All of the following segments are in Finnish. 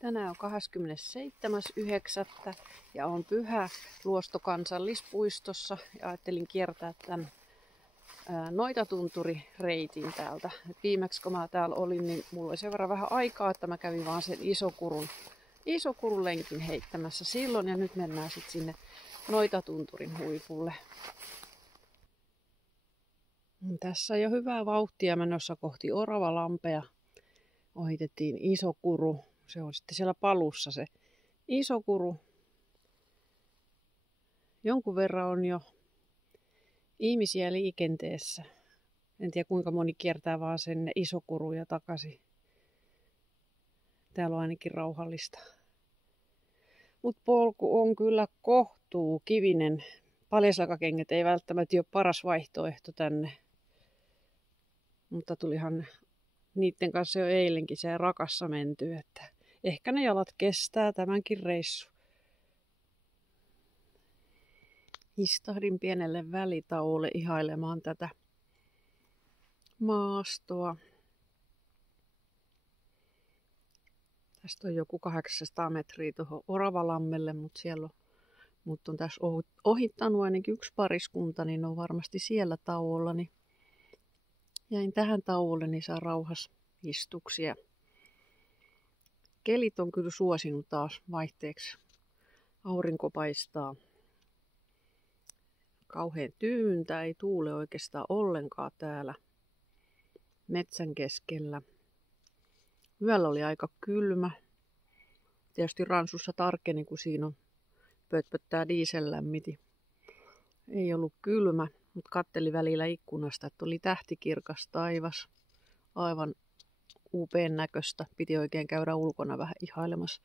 Tänään on 27.9. ja on pyhä Luosto kansallispuistossa ja ajattelin kiertää tämän Noitatunturi-reitin täältä. Viimeksi kun mä täällä olin, niin mulla oli sen verran vähän aikaa, että mä kävin vaan sen isokurun lenkin heittämässä silloin ja nyt mennään sitten sinne Noitatunturin huipulle. Tässä on jo hyvää vauhtia menossa kohti Oravalampea. Ohitettiin Isokuru. Se on sitten siellä palussa se Isokuru. Jonkun verran on jo ihmisiä liikenteessä. En tiedä kuinka moni kiertää vaan sen Isokuru ja takaisin. Täällä on ainakin rauhallista. Mutta polku on kyllä kohtuu kivinen. Paljaslakakengät ei välttämättä ole paras vaihtoehto tänne. Mutta tulihan niiden kanssa jo eilenkin se Rakassa menty, että ehkä ne jalat kestää tämänkin reissu. Istahdin pienelle välitauolle ihailemaan tätä maastoa. Tästä on joku 800 metriä tuohon Oravalammelle, mutta siellä on, on tässä ohittanut ainakin yksi pariskunta, niin on varmasti siellä tauolla. Niin jäin tähän tauolle, niin saa rauhassa istuksia. Kelit on kyllä suosinut taas vaihteeksi. Aurinko paistaa. Kauhean tyyntä, ei tuule oikeastaan ollenkaan täällä metsän keskellä. Yöllä oli aika kylmä. Tietysti Ransussa tarkeni, kun siinä on pötpöttää diesellämmiti. Ei ollut kylmä, mutta katteli välillä ikkunasta, että oli tähtikirkas taivas. Aivan upean näköistä. Piti oikein käydä ulkona vähän ihailemassa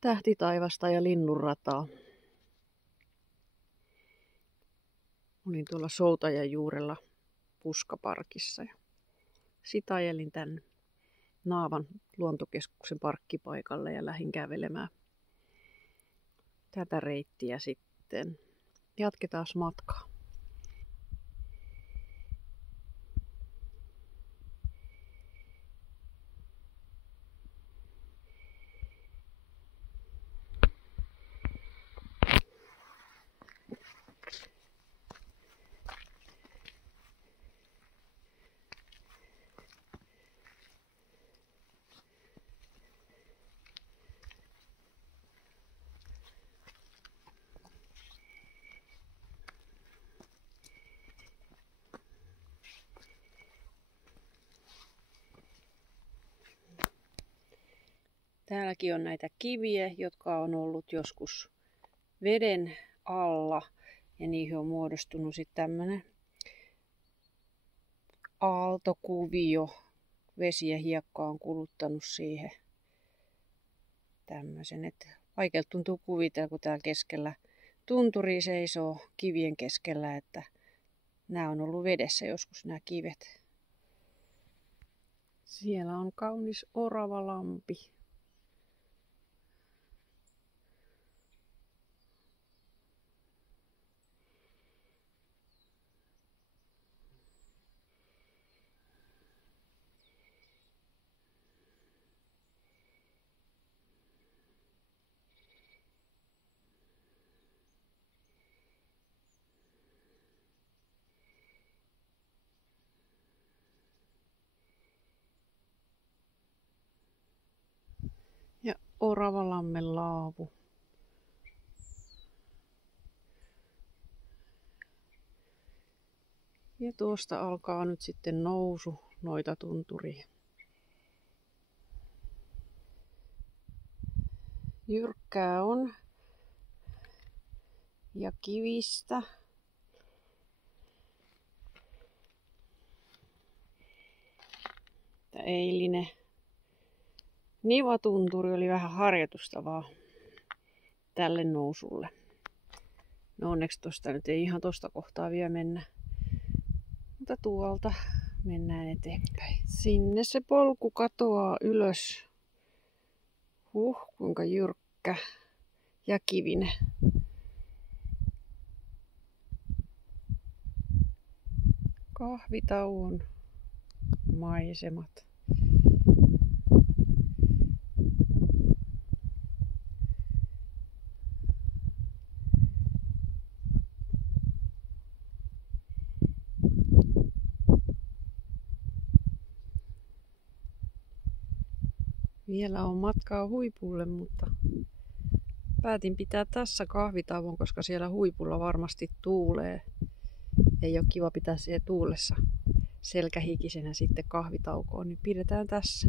tähtitaivasta ja linnunrataa. Olin tuolla Soutajan juurella Puskaparkissa ja sit ajelin tänne Naavan luontokeskuksen parkkipaikalle ja lähdin kävelemään tätä reittiä sitten. Jatketaan matkaa. Täälläkin on näitä kiviä, jotka on ollut joskus veden alla ja niihin on muodostunut sitten tämmöinen aaltokuvio. Vesi ja hiekka on kuluttanut siihen tämmöisen, että vaikea tuntuu kuvitella, kun täällä keskellä tunturi seisoo kivien keskellä, että nämä on ollut vedessä joskus nämä kivet. Siellä on kaunis Oravalampi. Ja Oravalammen laavu. Ja tuosta alkaa nyt sitten nousu Noitatunturiin. Jyrkkää on. Ja kivistä. Tämä eilinen Nivatunturi oli vähän harjoitusta vaan tälle nousulle. No onneksi tosta nyt ei ihan tosta kohtaa vielä mennä. Mutta tuolta mennään eteenpäin. Sinne se polku katoaa ylös. Kuinka jyrkkä ja kivinen. Kahvitauon maisemat. Vielä on matkaa huipulle, mutta päätin pitää tässä kahvitauon, koska siellä huipulla varmasti tuulee. Ei ole kiva pitää siellä tuulessa selkähikisenä sitten kahvitaukoon, niin pidetään tässä.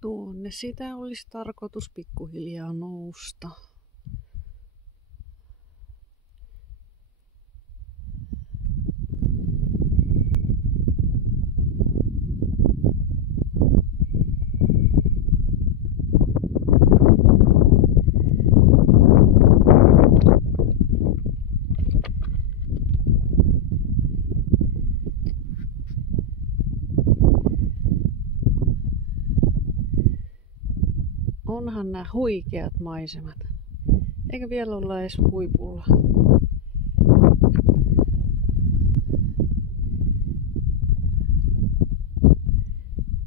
Tuonne sitä olisi tarkoitus pikkuhiljaa nousta. Onhan nämä huikeat maisemat. Eikä vielä olla edes huipulla.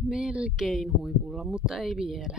Melkein huipulla, mutta ei vielä.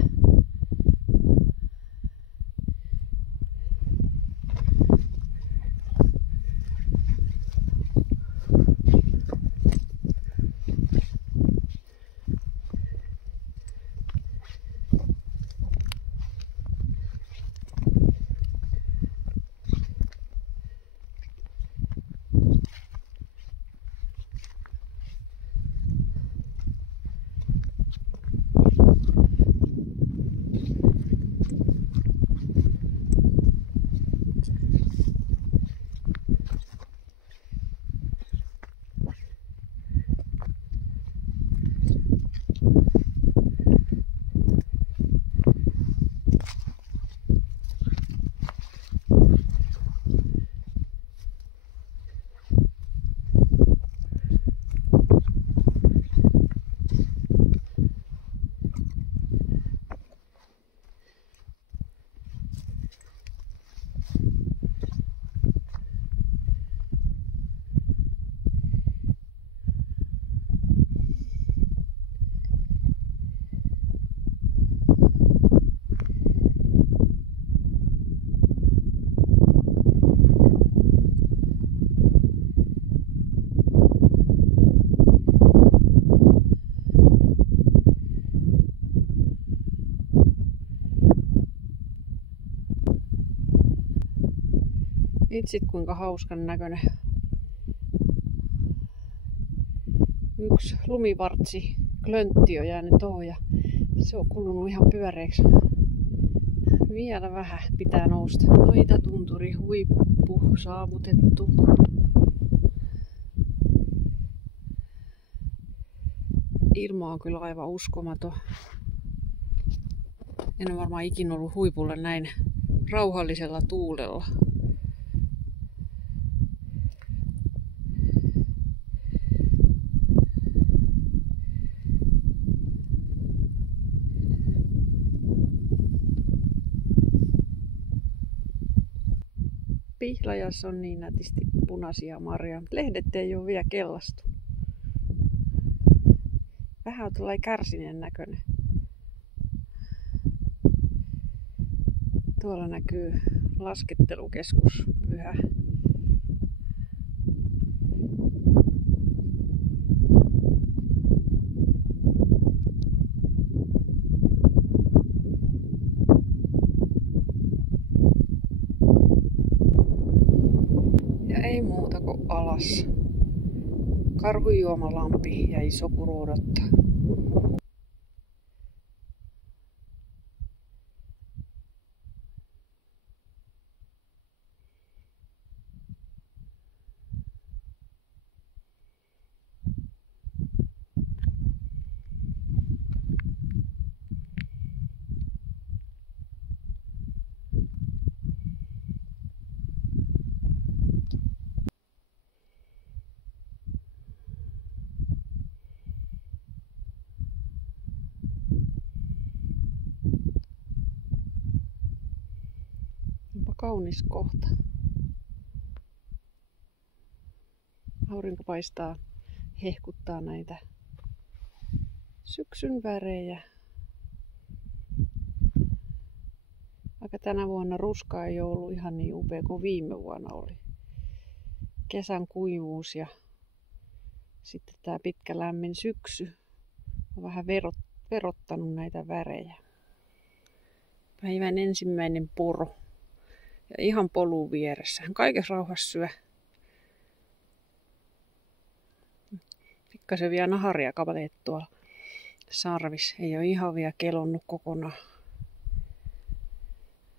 Vitsit kuinka hauskan näköinen. Yksi lumivartsi klöntti on jäänyt tuohon ja se on kulunut ihan pyöreäksi. Vielä vähän pitää nousta. Noitatunturi huippu saavutettu. Ilma on kyllä aivan uskomaton. En ole varmaan ikinä ollut huipulla näin rauhallisella tuulella. Pihlajassa on niin nätisti punaisia marjoja, mutta lehdet ei ole vielä kellastu. Vähän on tuollainen kärsineen näköinen. Tuolla näkyy laskettelukeskus Pyhä. Ja ei muuta kuin alas. Karhujuomalampi ja Isokuru odottaa. kaunis kohta. Aurinko paistaa, hehkuttaa näitä syksyn värejä. Vaikka tänä vuonna ruska ei ollut ihan niin upea kuin viime vuonna oli. Kesän kuivuus ja sitten tää pitkä lämmin syksy on vähän verottanut näitä värejä. Päivän ensimmäinen poro. Ja ihan polun vieressä. Kaikessa rauhassa syö. Pikkasen vielä naharia kapaleet tuolla sarvis. Ei ole ihan vielä kelonnut kokonaan.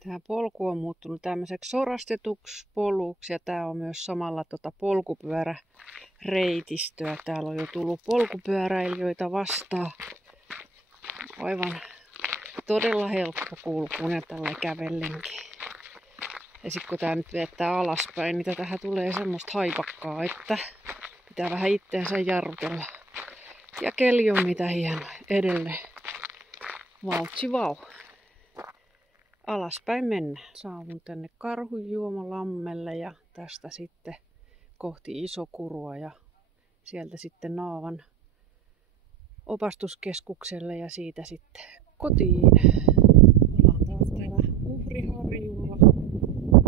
Tämä polku on muuttunut tämmöiseksi sorastetuksi poluksi ja tää on myös samalla polkupyöräreitistöä. Täällä on jo tullut polkupyöräilijöitä vastaan. Aivan todella helppo kulkuun tällä kävellenkin. Ja sitten kun tää nyt vettää alaspäin, niin tähän tulee semmoista haipakkaa, että pitää vähän itteensä jarrutella. Ja keli on mitä hieno edelleen. Valtsi vau. Alaspäin mennään. Saavun tänne Karhunjuomalammelle ja tästä sitten kohti Isokurua ja sieltä sitten Naavan opastuskeskukselle ja siitä sitten kotiin. Ollaan taas täällä Uhriharjulla.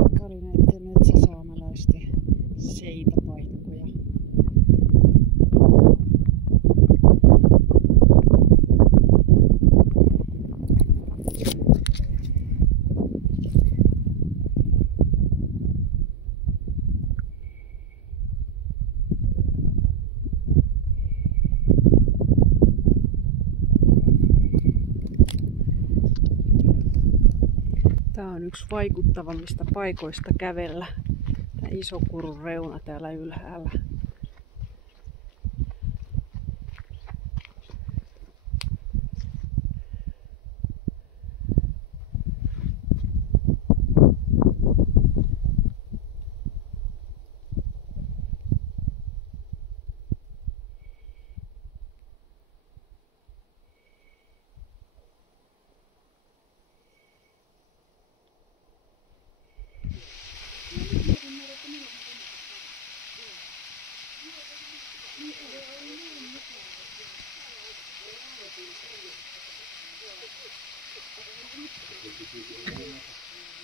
Mikä oli näiden metsäsaamelaisten seipäpaikkoja. Tämä on yksi vaikuttavammista paikoista kävellä. Tämä Isokurun reuna täällä ylhäällä.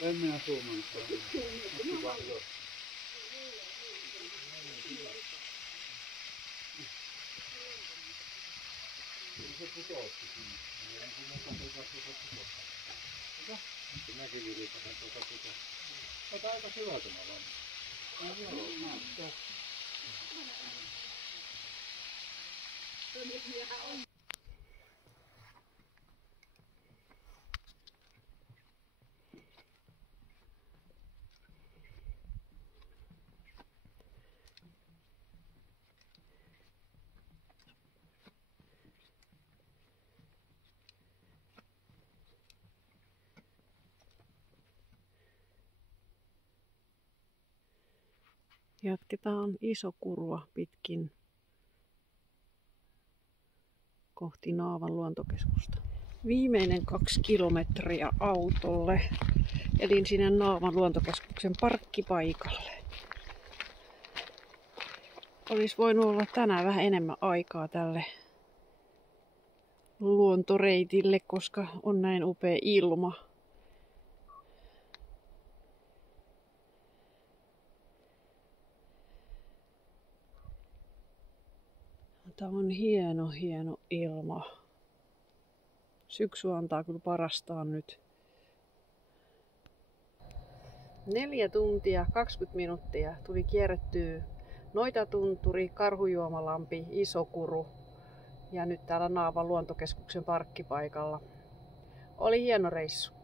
En minä suomannut. Se putoatti sinne. Mäkin yritän tuota putoa. Ota aika syvä tämä lampi. Joo, näyttää. Jatketaan Isokurua pitkin kohti Naavan luontokeskusta. Viimeinen 2 kilometriä autolle, eli sinne Naavan luontokeskuksen parkkipaikalle. Olisi voinut olla tänään vähän enemmän aikaa tälle luontoreitille, koska on näin upea ilma. Tämä on hieno ilma. Syksy antaa kyllä parastaan nyt. 4 tuntia 20 minuuttia tuli kierrettyä Noitatunturi, Karhunjuomalampi, Isokuru ja nyt täällä Naavan luontokeskuksen parkkipaikalla. Oli hieno reissu.